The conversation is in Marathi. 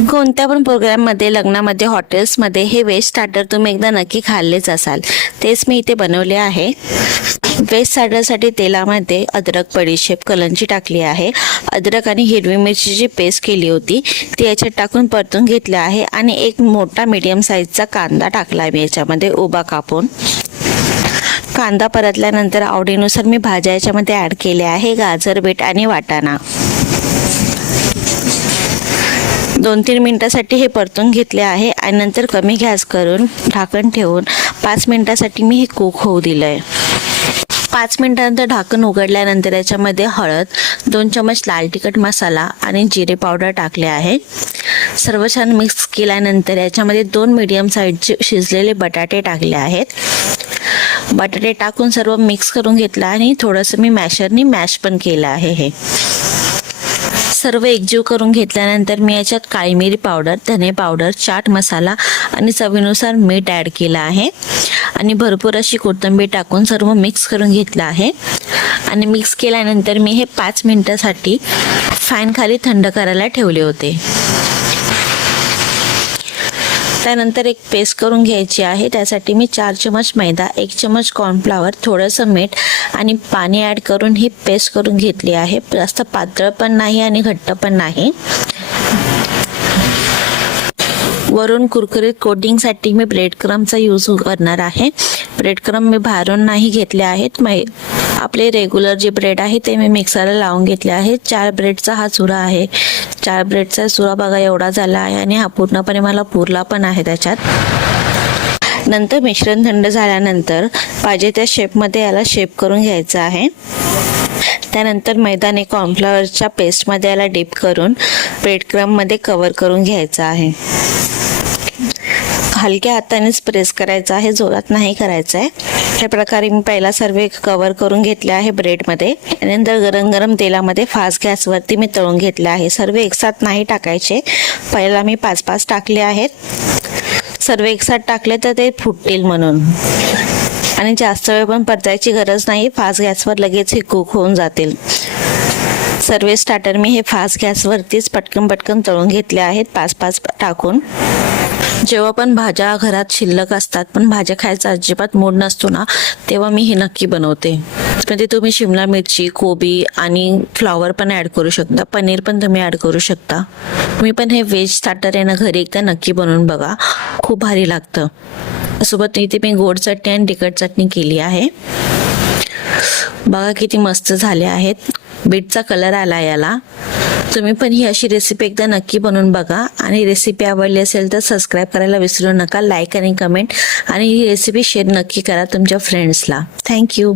कोणत्या पण प्रोग्राममध्ये, लग्नामध्ये, हॉटेल्समध्ये हे व्हेज स्टार्टर तुम्ही एकदा नक्की खाल्लेच असाल. तेच मी इथे बनवले आहे. व्हेज स्टार्टरसाठी तेलामध्ये अद्रक, बडीशेप, कलंजी टाकली आहे. अद्रक आणि हिरवी मिरचीची पेस्ट केली होती ती याच्यात टाकून परतून घेतली आहे आणि एक मोठा मीडियम साईजचा कांदा टाकला आहे मी याच्यामध्ये उभा कापून. कांदा परतल्यानंतर आवडीनुसार मी भाज्या याच्यामध्ये ॲड केल्या आहे. गाजर, बीट आणि वाटाणा. 2-3 मिनिटासाठी हे परतून घेतले आहे आणि नंतर कमी गॅस करून ढाकण ठेवून 5 मिनिटासाठी मी हे कुक होऊ दिलं आहे. 5 मिनिटानंतर ढाकण उघडल्यानंतर याच्यामध्ये हळद, 2 चमच लाल तिखट मसाला आणि जिरे पावडर टाकले आहे. सर्व छान मिक्स केल्यानंतर याच्यामध्ये 2 मीडियम साईजचे शिजलेले बटाटे टाकले आहेत. बटाटे टाकून सर्व मिक्स करून घेतलं आणि थोडंसं मी मॅशरनी मॅश पण केलं आहे. हे सर्व एकजीव करून घेतल्यानंतर मी याच्यात काळी मिरी पावडर, धने पावडर, चाट मसाला आणि चवीनुसार मीठ ॲड केलं आहे आणि भरपूर अशी कोथिंबीर टाकून सर्व मिक्स करून घेतलं आहे. आणि मिक्स केल्यानंतर मी हे 5 मिनिटासाठी फॅन खाली थंड करायला ठेवले होते. त्यानंतर एक पेस्ट करून घ्यायची आहे. त्यासाठी मी 4 चमच मैदा, 1 चमच कॉर्नफ्लॉवर, थोडंसं मीठ आणि पाणी ॲड करून ही पेस्ट करून घेतली आहे. जास्त पातळ पण नाही आणि घट्ट पण नाही. वरून कुरकुरीत कोटिंगसाठी मी ब्रेड क्रम्बचा यूज करणार आहे. ब्रेड क्रम्ब मी बाहेरून नाही घेतले आहेत. आपले रेग्युलर जे ब्रेड आहे ते मी मिक्सरला लावून घेतले आहे. 4 ब्रेडचा हा चुरा आहे. 4 ब्रेडचा चुरा बघा एवढा झाला आहे आणि हा पूर्णपणे मला पुरला पण आहे त्याच्यात. नंतर मिश्रण थंड झाल्यानंतर पाहिजे त्या शेपमध्ये याला शेप करून घ्यायचं आहे. त्यानंतर मैदा आणि कॉर्नफ्लॉवरच्या पेस्टमध्ये याला डिप करून ब्रेड क्रम्बमध्ये कव्हर करून घ्यायचं आहे. हलक्या हातानेच प्रेस करायचं आहे, जोरात नाही करायचं आहे. अशा प्रकारे मी पहिला सर्व कव्हर करून घेतले आहे ब्रेडमध्ये. नंतर गरम गरम तेलामध्ये फास्ट गॅसवरती मी तळून घेतले आहे. सर्व एकसाथ नाही टाकायचे. पहिला मी 5-5 टाकले आहेत. सर्व एकसाथ टाकले तर ते फुटतील म्हणून. आणि जास्त वेळ पण परतायची गरज नाही. फास्ट गॅसवर लगेच हे कुक होऊन जातील. सर्व स्टार्टर मी हे फास्ट गॅसवरतीच पटकन तळून घेतले आहेत 5-5 टाकून. जेव्हा पण भाज्या घरात शिल्लक असतात पण भाज्या खायचा अजिबात मूड नसतो ना, तेव्हा मी हे नक्की बनवते. म्हणजे तुम्ही शिमला मिरची, कोबी आणि फ्लॉवर पण ॲड करू शकता. पनीर पण तुम्ही ॲड करू शकता. तुम्ही पण हे व्हेज स्टार्टर आहे ना घरी एकदा नक्की बनवून बघा, खूप भारी लागतं. सोबत इथे मी गोड चटणी आणि तिखट चटणी केली आहे. बघा किती मस्त झाले आहेत. बीटचा कलर आला याला. तुम्ही पण ही अशी रेसिपी एकदा नक्की बनवून बघा. आणि रेसिपी आवडली असेल तर सबस्क्राईब करायला विसरू नका. लाईक आणि कमेंट आणि ही रेसिपी शेअर नक्की करा तुमच्या फ्रेंड्सला. थँक्यू.